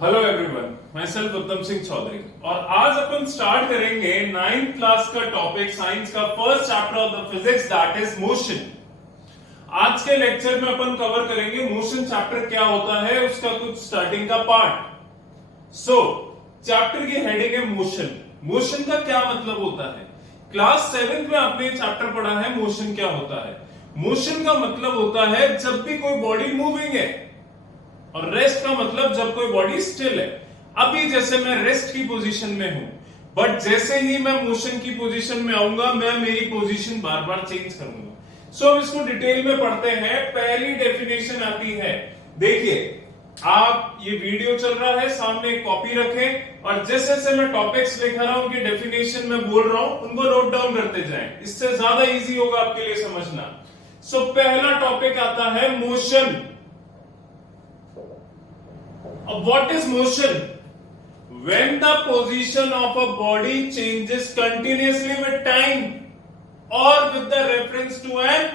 Hello everyone, my self उत्तम सिंह चौधरी और आज अपन स्टार्ट करेंगे 9th क्लास का टॉपिक साइंस का first chapter of the physics that is motion. आज के लेक्चर में अपन कवर करेंगे मोशन चैप्टर क्या होता है, उसका कुछ स्टार्टिंग का पार्ट। चैप्टर की हेडिंग है मोशन। मोशन का क्या मतलब होता है? क्लास 7th में आपने चैप्टर पढ़ा है मोशन क्या होता है। मोशन का मतलब होता है जब भी कोई बॉडी मूविंग है, और रेस्ट का मतलब जब कोई बॉडी स्टिल है। अभी जैसे मैं रेस्ट की पोजीशन में हूं, बट जैसे ही मैं मोशन की पोजीशन में आऊंगा मैं मेरी पोजीशन बार बार चेंज करूंगा। अब इसको डिटेल में पढ़ते हैं। पहली डेफिनेशन आती है, देखिए आप ये वीडियो चल रहा है, सामने एक कॉपी रखें और जैसे जैसे मैं टॉपिक्स लिखा रहा हूं, उनकी डेफिनेशन में बोल रहा हूं, उनको नोट डाउन करते जाएं, इससे ज्यादा इजी होगा आपके लिए समझना। पहला टॉपिक आता है motion. What is motion? When the position of a body changes continuously with time or with the reference to an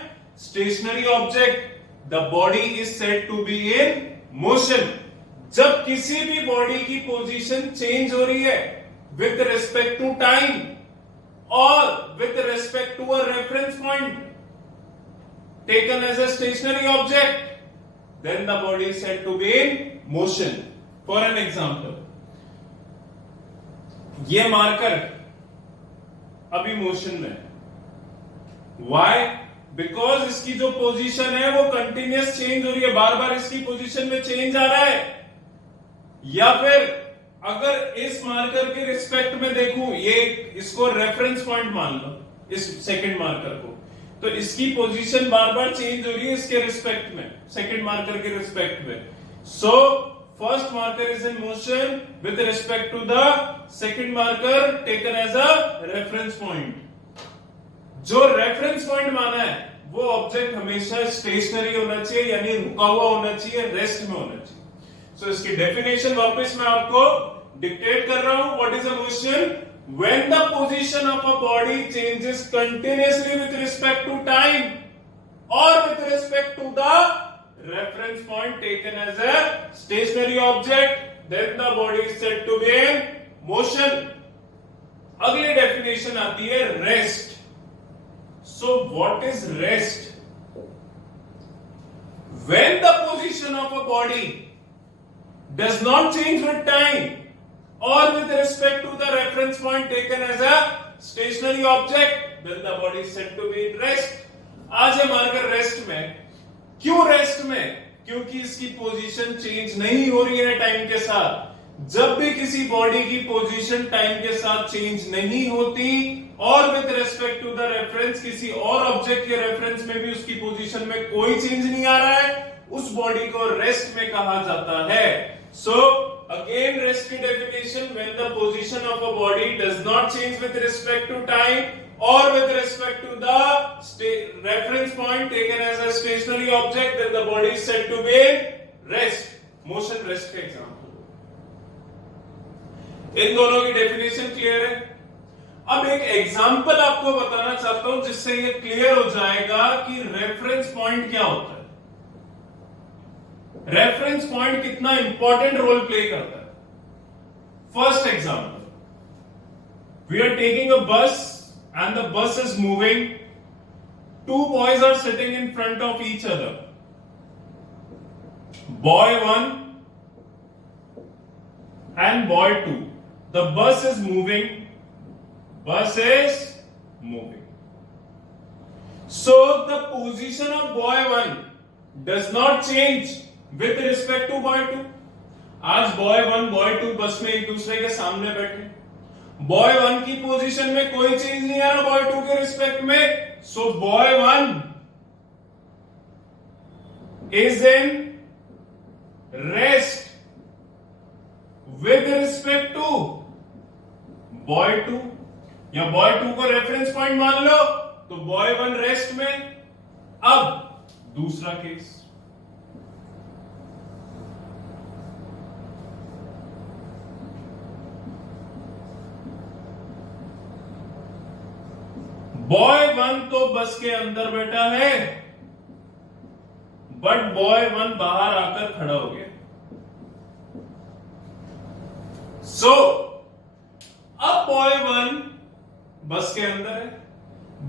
stationary object, the body is said to be in motion. जब किसी भी body की position change हो रही है with respect to time or with respect to a reference point taken as a stationary object, then the body is said to be in motion. For an example, ये marker अभी motion में है। Why? Because इसकी जो position है वो continuous change हो रही है, बार बार इसकी पोजीशन में चेंज आ रहा है। या फिर अगर इस मार्कर के रिस्पेक्ट में देखूं, ये इसको रेफरेंस पॉइंट मान लो, इस सेकंड मार्कर को, तो इसकी पोजीशन बार बार चेंज हो रही है इसके रिस्पेक्ट में, सेकंड मार्कर के रिस्पेक्ट में। First marker is in motion with respect to the second marker taken as a reference point. जो रेफरेंस पॉइंट माना है वो ऑब्जेक्ट हमेशा स्टेशनरी होना चाहिए, यानी रुका हुआ होना चाहिए, रेस्ट में होना चाहिए। इसकी डेफिनेशन वापस मैं आपको डिक्टेट कर रहा हूं। What is a motion? When the position of a body changes continuously with respect to time or with respect to the reference point taken as a stationary object, then the body is said to be in motion. अगली definition आती है rest. What is rest? When the position of a body does not change with time or with respect to the reference point taken as a stationary object, then the body is said to be in rest. आज है marker rest में। क्यों rest में? क्योंकि इसकी position change नहीं हो रही है टाइम के साथ। जब भी किसी बॉडी की पोजीशन टाइम के साथ चेंज नहीं होती और with respect to the reference किसी और ऑब्जेक्ट के रेफरेंस में भी उसकी पोजीशन में कोई चेंज नहीं आ रहा है, उस बॉडी को रेस्ट में कहा जाता है। Again, rest की definition: when the position of a body does not change with respect to time or with respect to the reference point taken as a stationary object, then the body is said to be in rest. Motion rest का example। इन दोनों की definition clear है? अब एक example आपको बताना चाहता हूं जिससे ये क्लियर हो जाएगा कि रेफरेंस पॉइंट क्या होता है, रेफरेंस पॉइंट कितना इंपॉर्टेंट रोल प्ले करता है। First example, we are taking a bus and the bus is moving, two boys are sitting in front of each other, boy 1 and boy 2। The bus is moving, bus is moving, so the position of boy 1 does not change with respect to boy 2। आज boy 1 boy 2 बस में एक दूसरे के सामने बैठे, boy 1 की position में कोई चेंज नहीं आ रहा बॉय 2 के रिस्पेक्ट में। Boy 1 is in rest with respect to boy 2, या बॉय 2 को रेफरेंस पॉइंट मान लो तो बॉय 1 रेस्ट में। अब दूसरा केस, बॉय 1 तो बस के अंदर बैठा है, बट बॉय 1 बाहर आकर खड़ा हो गया। सो अब बॉय 1 बस के अंदर है,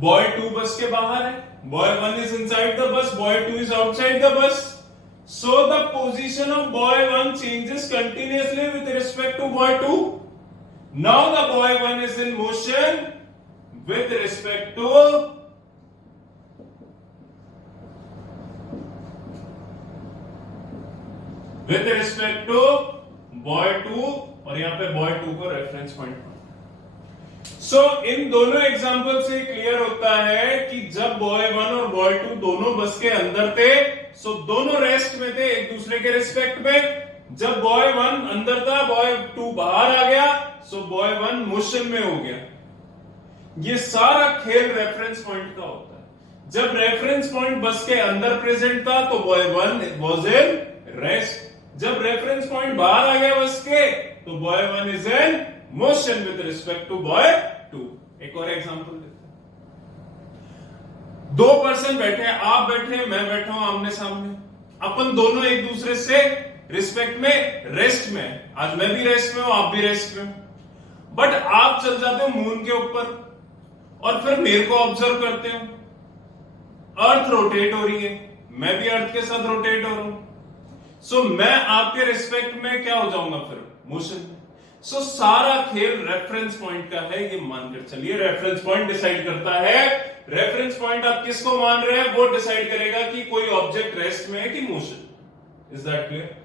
बॉय 2 बस के बाहर है, boy 1 is inside the bus, boy 2 is outside the bus. So the position of boy 1 changes continuously with respect to boy 2. Now the boy 1 is in motion with respect to boy 2 और यहां पे boy 2 को reference point. सो इन दोनों example से clear होता है कि जब बॉय 1 और बॉय 2 दोनों बस के अंदर थे, सो दोनों रेस्ट में थे एक दूसरे के रिस्पेक्ट में। जब बॉय 1 अंदर था, बॉय 2 बाहर आ गया, सो बॉय 1 मोशन में हो गया। ये सारा खेल रेफरेंस पॉइंट का होता है। जब रेफरेंस पॉइंट बस के अंदर प्रेजेंट था तो बॉय 1 वाज इन रेस्ट। जब रेफरेंस पॉइंट बाहर आ गया बस के तो boy 1 is in motion with respect to boy 2। एक और एग्जांपल देते हैं। दो पर्सन बैठे हैं, आप बैठे हैं, मैं बैठा हूं आमने सामने। अपन दोनों एक दूसरे से रिस्पेक्ट में रेस्ट में, आज मैं भी रेस्ट में हूं, आप भी रेस्ट में हो। बट आप चल जाते हो मून के ऊपर और फिर मेरे को ऑब्जर्व करते हो। अर्थ रोटेट हो रही है, मैं भी अर्थ के साथ रोटेट हो रहा हूं। सो मैं आपके रिस्पेक्ट में क्या हो जाऊंगा फिर? मोशन में। सो सारा खेल रेफरेंस पॉइंट का है, ये मानकर चलिए। रेफरेंस पॉइंट डिसाइड करता है। रेफरेंस पॉइंट आप किसको मान रहे हैं वो डिसाइड करेगा कि कोई ऑब्जेक्ट रेस्ट में है कि motion. Is that clear?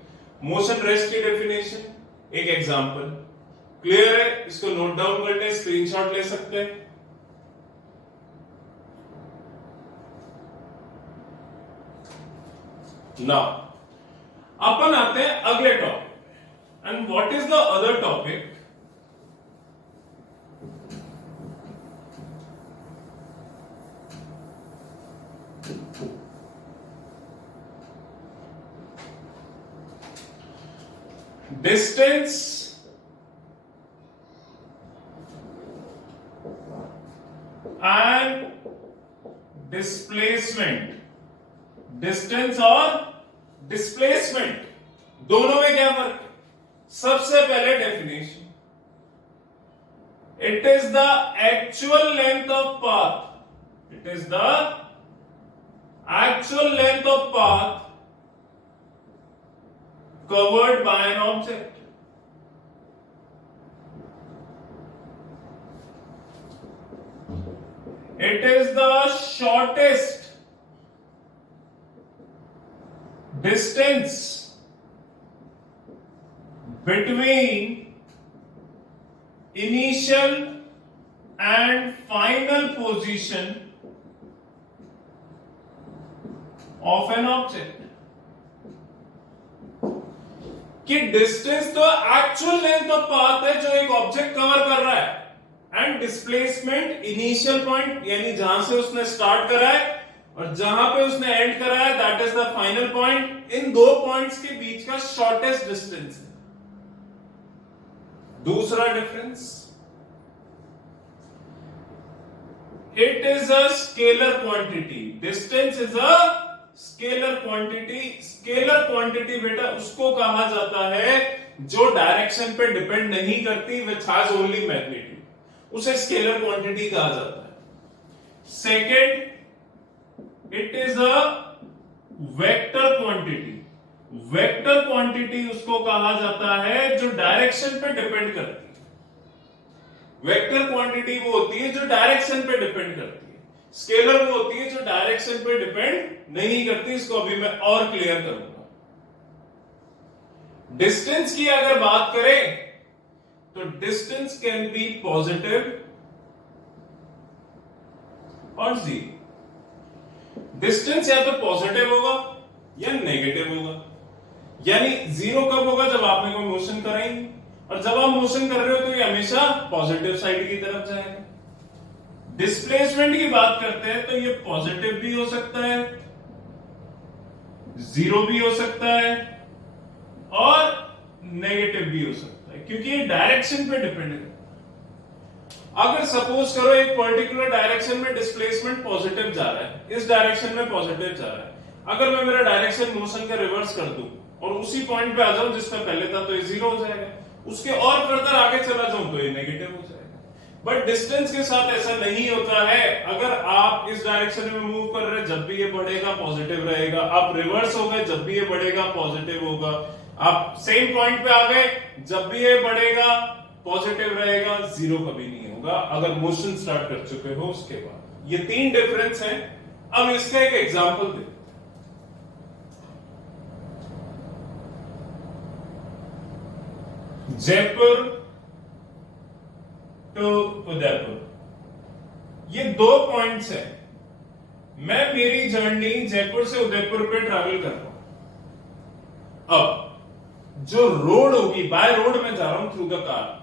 Motion rest की डेफिनेशन, एक एग्जांपल क्लियर है? इसको नोट डाउन कर ले, स्क्रीनशॉट ले सकते हैं। नाउ अपन आते हैं अगले topic. And what is the other topic? Distance and displacement. Distance और displacement दोनों में क्या फर्क है? सबसे पहले definition, it is the actual length of path. It is the actual length of path covered by an object. It is the shortest distance between initial and final position of an object। कि distance तो actual length of path है जो एक object cover कर रहा है, and displacement initial point यानी जहां से उसने स्टार्ट करा है और जहां पे उसने एंड करा है, that is the final point. इन दो पॉइंट्स के बीच का शॉर्टेस्ट डिस्टेंस है। दूसरा difference, it is a scalar quantity. Distance is a scalar quantity. Scalar quantity बेटा उसको कहा जाता है जो डायरेक्शन पे डिपेंड नहीं करती, विच हैज ओनली मैग्नीट्यूड, उसे स्केलर क्वांटिटी कहा जाता है। Second, it is a vector quantity. Vector quantity उसको कहा जाता है जो डायरेक्शन पे डिपेंड करती है। वेक्टर क्वांटिटी वो होती है जो डायरेक्शन पे डिपेंड करती है। स्केलर वो होती है जो डायरेक्शन पे डिपेंड नहीं करती। इसको अभी मैं और क्लियर करूंगा। डिस्टेंस की अगर बात करें तो डिस्टेंस कैन बी पॉजिटिव और जीरो। डिस्टेंस या तो पॉजिटिव होगा या नेगेटिव होगा। यानी जीरो कब होगा? जब आपने कोई मोशन करा ही नहीं, और जब आप मोशन कर रहे हो तो ये हमेशा पॉजिटिव साइड की तरफ जाएगा। डिस्प्लेसमेंट की बात करते हैं तो ये पॉजिटिव भी हो सकता है, जीरो भी हो सकता है और नेगेटिव भी हो सकता है, क्योंकि ये डायरेक्शन पे डिपेंड है। अगर सपोज करो एक पर्टिकुलर डायरेक्शन में डिस्प्लेसमेंट पॉजिटिव जा रहा है, इस डायरेक्शन में पॉजिटिव जा रहा है, अगर मैं मेरा डायरेक्शन मोशन का रिवर्स कर दूं और उसी पॉइंट पे आ जाऊं जिसमें पहले था, तो ये जीरो हो जाएगा। उसके और फर्दर आगे चला जाऊं तो ये नेगेटिव हो जाएगा। बट डिस्टेंस के साथ ऐसा नहीं होता है। अगर आप इस डायरेक्शन में मूव कर रहे हैं, जब भी ये बढ़ेगा पॉजिटिव रहेगा। आप रिवर्स हो गए, जब भी ये बढ़ेगा पॉजिटिव होगा। आप सेम पॉइंट पे आ गए, जब भी ये बढ़ेगा पॉजिटिव रहेगा, जीरो कभी नहीं होगा अगर मोशन स्टार्ट कर चुके हो उसके बाद। ये तीन डिफरेंस है। अब इसका एक एग्जांपल दे। जयपुर टू उदयपुर, ये दो पॉइंट्स है। मैं मेरी जर्नी जयपुर से उदयपुर पे ट्रैवल कर रहा हूं। अब जो रोड होगी, बाय रोड में जा रहा हूं थ्रू द कार।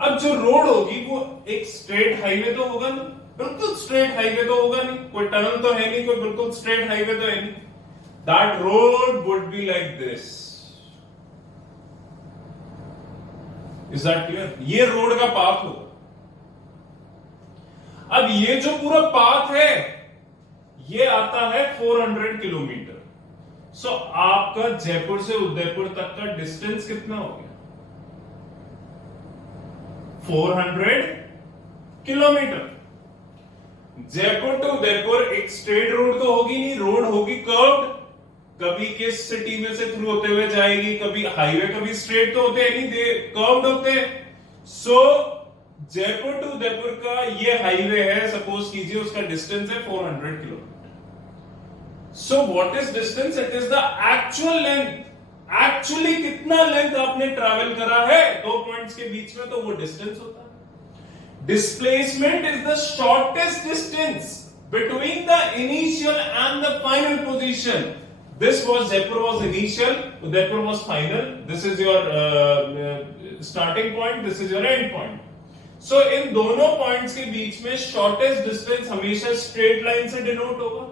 अब जो रोड होगी वो एक स्ट्रेट हाईवे तो होगा नहीं, बिल्कुल स्ट्रेट हाईवे तो होगा नहीं, कोई टनल तो है नहीं, कोई बिल्कुल स्ट्रेट हाईवे तो है नहीं। That road would be like this. Is that clear? ये रोड का पाथ होगा। अब ये जो पूरा पाथ है ये आता है 400 किलोमीटर। सो आपका जयपुर से उदयपुर तक का डिस्टेंस कितना हो गया? 400 किलोमीटर। जयपुर टू उदयपुर एक स्ट्रेट रोड तो होगी नहीं, रोड होगी कर्व्ड। कभी किस सिटी में से थ्रू होते हुए जाएगी, कभी हाईवे, कभी स्ट्रेट तो होते हैं नहीं, दे कर्व्ड होते हैं। सो जयपुर टू उदयपुर का ये हाईवे है, सपोज कीजिए उसका डिस्टेंस है 400 kilometre. So what is distance? It is the actual length. Actually कितना लेंथ आपने ट्रैवल करा है दो पॉइंट्स के बीच में, तो वो डिस्टेंस होता है। Displacement is the shortest distance between the initial and the final position. This was Jaipur was initial, Udaipur was final. This is your starting point. This is your end point. So इन दोनों points के बीच में shortest distance हमेशा straight line से denote होगा।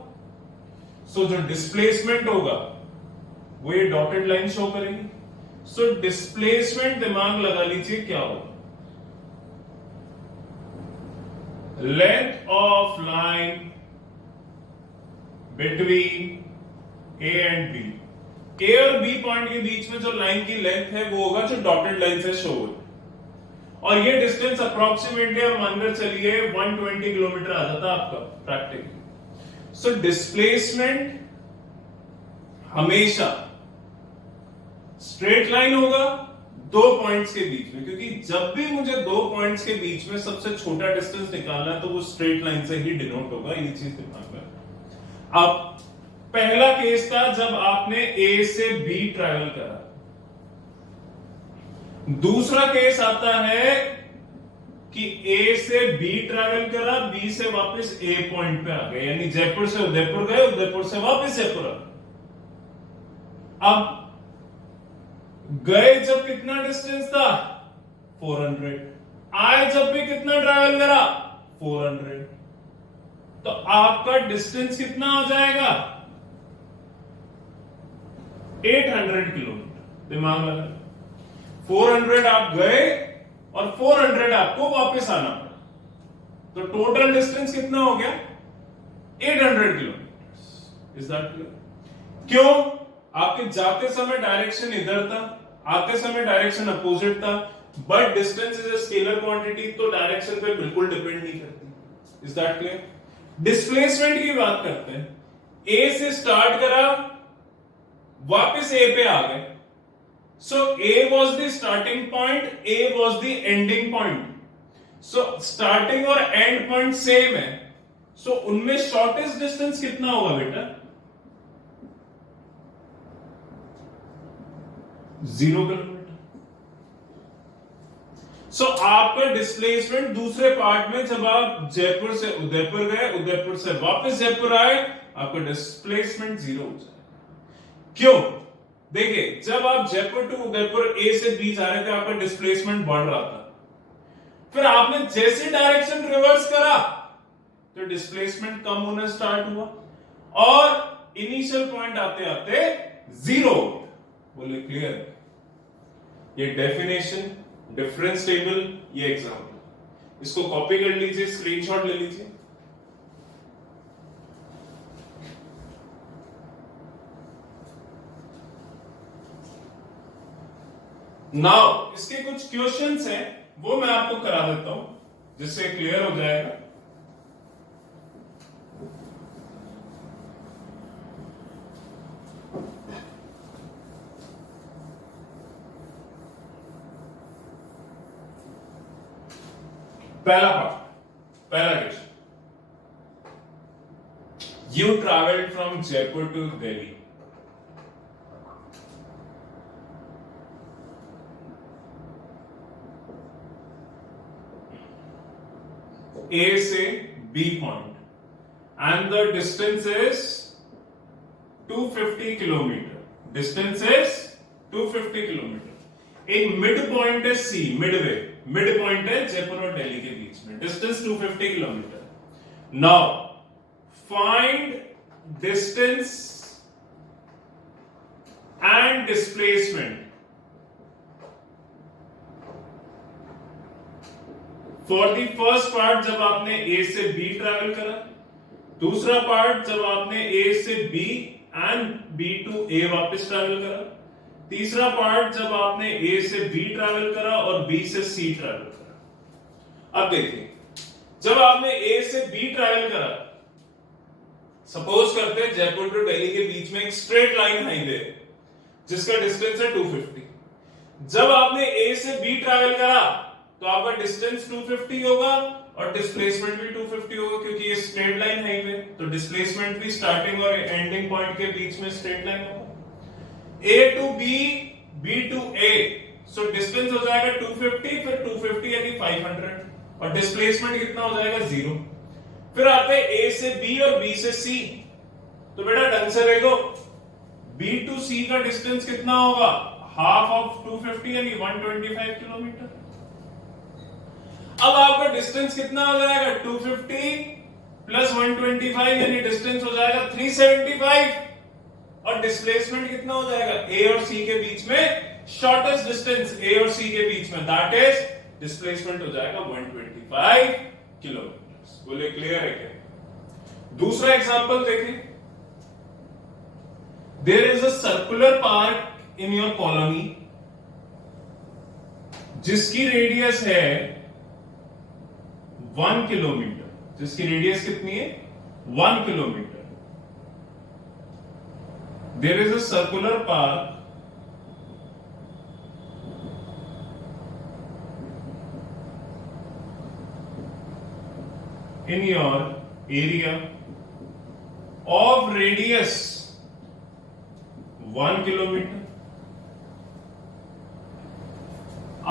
सो जो displacement होगा वो ये डॉटेड लाइन शो करेगी। सो डिस्प्लेसमेंट दिमाग लगा लीजिए क्या होगा? Length of line between A and B. A और बी पॉइंट के बीच में जो लाइन की लेंथ है वो होगा जो डॉटेड लाइन से शो हो। और ये डिस्टेंस अप्रोक्सीमेटली आप मानकर चलिए 120 किलोमीटर आ जाता आपका प्रैक्टिकली। सो डिस्प्लेसमेंट हमेशा स्ट्रेट लाइन होगा दो पॉइंट्स के बीच में, क्योंकि जब भी मुझे दो पॉइंट्स के बीच में सबसे छोटा डिस्टेंस निकालना है तो वो स्ट्रेट लाइन से ही डिनोट होगा। ये चीज दिमाग में। अब पहला केस था जब आपने ए से बी ट्रैवल करा। दूसरा केस आता है कि ए से बी ट्रैवल करा, बी से वापस ए पॉइंट पे आ गए, यानी जयपुर से उदयपुर गए, उदयपुर से वापस जयपुर आ गए। अब गए जब कितना डिस्टेंस था? 400। आए जब भी कितना ट्रैवल करा? 400। तो आपका डिस्टेंस कितना हो जाएगा? 800 किलोमीटर। दिमाग लगा, 400 आप गए और 400 आपको वापस आना पड़ा, तो टोटल डिस्टेंस कितना हो गया? 800 किलोमीटर। Is that clear? क्यों? आपके जाते समय डायरेक्शन इधर था, आते समय डायरेक्शन अपोजिट था, but distance is a scalar quantity, तो डायरेक्शन पे बिल्कुल डिपेंड नहीं करती। Is that clear? डिस्प्लेसमेंट की बात करते हैं। ए से स्टार्ट करा, वापस ए पे आ गए। So A was the starting point, A was the ending point. So starting और एंड पॉइंट सेम है। सो उनमें शॉर्टेस्ट डिस्टेंस कितना होगा बेटा? 0 किलोमीटर। सो आपका डिस्प्लेसमेंट दूसरे पार्ट में, जब आप जयपुर से उदयपुर गए, उदयपुर से वापस जयपुर आए, आपका डिस्प्लेसमेंट 0 हो जाए। क्यों? देखिए, जब आप जयपुर टू उदयपुर ए से बी जा रहे थे, आपका डिस्प्लेसमेंट बढ़ रहा था। फिर आपने जैसे डायरेक्शन रिवर्स करा तो डिस्प्लेसमेंट कम होना स्टार्ट हुआ और इनिशियल पॉइंट आते आते 0। बोले क्लियर? ये डेफिनेशन, डिफरेंस टेबल, ये एग्जाम्पल, इसको कॉपी कर लीजिए, स्क्रीनशॉट ले लीजिए। नाउ इसके कुछ क्वेश्चंस हैं, वो मैं आपको करा देता हूं जिससे क्लियर हो जाएगा। पहला question, you travelled from Jaipur to Delhi. A से B point and the distance is 250 kilometre. Distance is 250 kilometre. एक मिड पॉइंट है C, मिड पॉइंट है जयपुर और दिल्ली के बीच में। Distance 250 kilometre. Now find distance and displacement for the first part जब आपने A से B ट्रैवल करा, दूसरा पार्ट जब आपने A से B and B to A वापस ट्रैवल करा, तीसरा पार्ट जब आपने A से B ट्रैवल करा और B से C ट्रैवल करा। अब देखिए, जब आपने A से B ट्रैवल करा, सपोज करते हैं जयपुर टू दिल्ली के बीच में एक स्ट्रेट लाइन हाईवे जिसका डिस्टेंस है 250। जब आपने A से B ट्रैवल करा तो आपका डिस्टेंस 250 होगा और डिस्प्लेसमेंट भी 250 होगा, क्योंकि ये स्ट्रेट लाइन हाईवे, तो डिस्प्लेसमेंट भी स्टार्टिंग और एंडिंग पॉइंट के बीच में स्ट्रेट लाइन होगा। A to B, B to A, so distance हो जाएगा 250, फिर 250 यानी 500 और डिस्प्लेसमेंट कितना हो जाएगा 0। फिर आते हैं A से B और B से C, तो बेटा ढंग से देखो, B टू C का डिस्टेंस कितना होगा, हाफ ऑफ 250 यानी 125 किलोमीटर। अब आपका डिस्टेंस कितना हो जाएगा, 250 प्लस 125 यानी डिस्टेंस हो जाएगा 375 और डिस्प्लेसमेंट कितना हो जाएगा, A और C के बीच में शॉर्टेस्ट डिस्टेंस A और C के बीच में, दैट इज डिस्प्लेसमेंट हो जाएगा 125 किलोमीटर। बोले क्लियर है क्या? दूसरा एग्जांपल देखें, there is a circular park in your colony जिसकी रेडियस है 1 किलोमीटर, जिसकी रेडियस कितनी है 1 kilometre. There is a circular park in your area of radius 1 kilometre.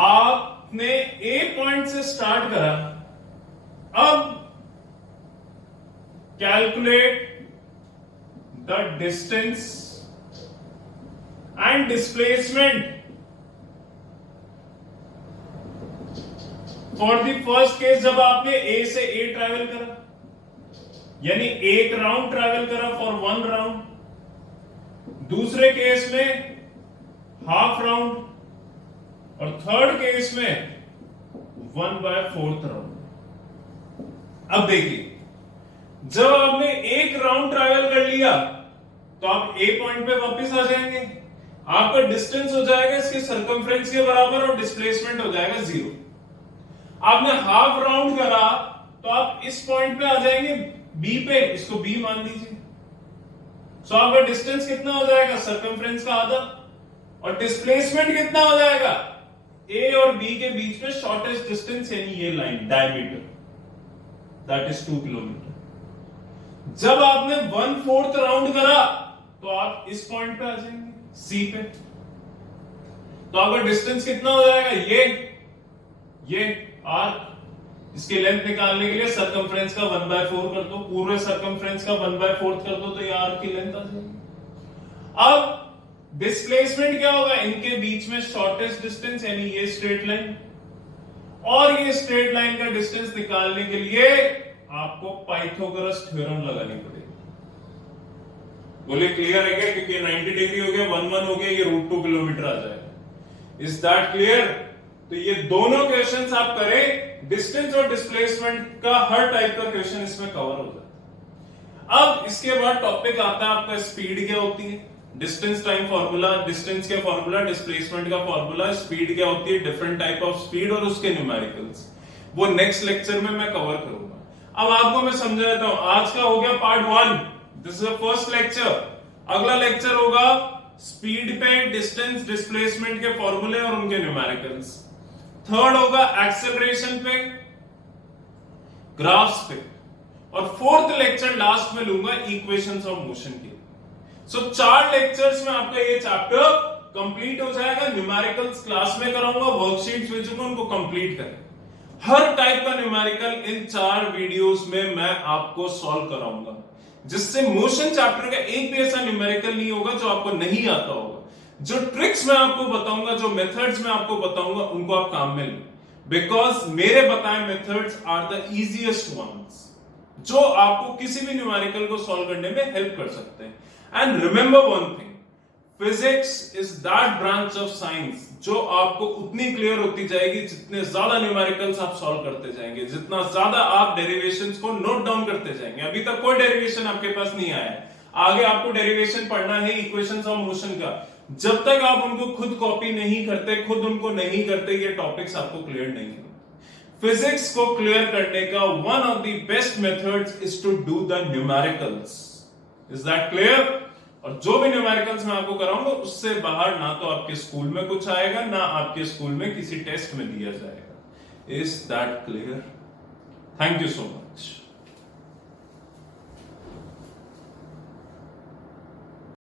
आपने A पॉइंट से स्टार्ट करा, अब calculate the distance and displacement for the first case जब आपने A से A ट्रैवल करा, यानी एक राउंड ट्रैवल करा फॉर 1 राउंड, दूसरे केस में हाफ राउंड और थर्ड केस में 1/4 राउंड। अब देखिए, जब आपने एक राउंड ट्रैवल कर लिया तो आप A पॉइंट पे वापस आ जाएंगे, आपका डिस्टेंस हो जाएगा इसके सर्कमफ्रेंस के बराबर और डिस्प्लेसमेंट हो जाएगा 0। आपने हाफ राउंड करा तो आप इस पॉइंट पे आ जाएंगे B पे, इसको B मान लीजिए। सो आपका डिस्टेंस कितना हो जाएगा, सर्कमफ्रेंस का आधा, और डिस्प्लेसमेंट कितना हो जाएगा, A और B के बीच में शॉर्टेस्ट डिस्टेंस यानी ये line diameter, that is 2 kilometre. जब आपने 1/4 राउंड करा तो आप इस पॉइंट पे आ जाएंगे C पे, तो आपका डिस्टेंस कितना हो जाएगा, ये आर्क, इसकी लेंथ निकालने के लिए सर्कमफ्रेंस का 1/4 कर दो, पूरे सर्कमफ्रेंस का 1/4 कर दो, तो ये आर्क की लेंथ आ जाएगी। अब डिस्प्लेसमेंट क्या होगा, इनके बीच में शॉर्टेस्ट डिस्टेंस यानी ये स्ट्रेट लाइन, और ये स्ट्रेट लाइन का डिस्टेंस निकालने के लिए आपको पाइथागोरस थ्योरम लगानी पड़ेगी। बोले क्लियर है क्या? क्योंकि 90 डिग्री हो गया, 1 हो गया, ये √2 किलोमीटर आ जाएगा। Is that clear? तो ये दोनों क्वेश्चंस आप करें, डिस्टेंस और डिस्प्लेसमेंट का हर टाइप का क्वेश्चन इसमें कवर हो जाता है। अब इसके बाद टॉपिक आता है आपका स्पीड क्या होती है। डिस्टेंस टाइम फॉर्मूला, डिस्टेंस क्या फॉर्मूला, डिस्प्लेसमेंट का फॉर्मूला, स्पीड क्या होती है, डिफरेंट टाइप ऑफ स्पीड और उसके न्यूमेरिकल्स, वो नेक्स्ट लेक्चर में मैं कवर करूंगा। अब आपको मैं समझा देता हूं। आज का हो गया part 1, this is the first lecture. अगला लेक्चर होगा स्पीड पे डिस्टेंस डिस्प्लेसमेंट के फॉर्मूले और उनके न्यूमेरिकल्स। थर्ड होगा एक्सेलरेशन पे, ग्राफ्स पे, और फोर्थ लेक्चर लास्ट में लूंगा इक्वेशंस ऑफ मोशन के। सो 4 लेक्चर्स में आपका ये चैप्टर कंप्लीट हो जाएगा। न्यूमेरिकल्स क्लास में कराऊंगा, वर्कशीट्स भेजूंगा, उनको कंप्लीट करें। हर टाइप का न्यूमेरिकल इन 4 वीडियोस में मैं आपको सॉल्व कराऊंगा, जिससे मोशन चैप्टर का एक भी ऐसा न्यूमेरिकल नहीं होगा जो आपको नहीं आता होगा। जो ट्रिक्स मैं आपको बताऊंगा, जो मेथड्स मैं आपको बताऊंगा, उनको आप काम में लें, बिकॉज मेरे बताए methods are the easiest ones, जो आपको किसी भी न्यूमेरिकल को सॉल्व करने में हेल्प कर सकते हैं। And remember one thing, physics is that branch of science जो आपको उतनी क्लियर होती जाएगी जितने ज्यादा न्यूमेरिकल्स आप सॉल्व करते जाएंगे, जितना ज्यादा आप डेरिवेशंस को नोट डाउन करते जाएंगे। अभी तक कोई डेरिवेशन आपके पास नहीं आया है, आगे आपको डेरिवेशन पढ़ना है इक्वेशंस ऑफ मोशन का। जब तक आप उनको खुद कॉपी नहीं करते, खुद उनको नहीं करते, ये टॉपिक्स आपको क्लियर नहीं होते। फिजिक्स को क्लियर करने का one of the best methods is to do the numericals. Is that clear? और जो भी न्यूमेरिकल्स मैं आपको कराऊंगा उससे बाहर ना तो आपके स्कूल में कुछ आएगा, ना आपके स्कूल में किसी टेस्ट में दिया जाएगा। Is that clear? Thank you so much.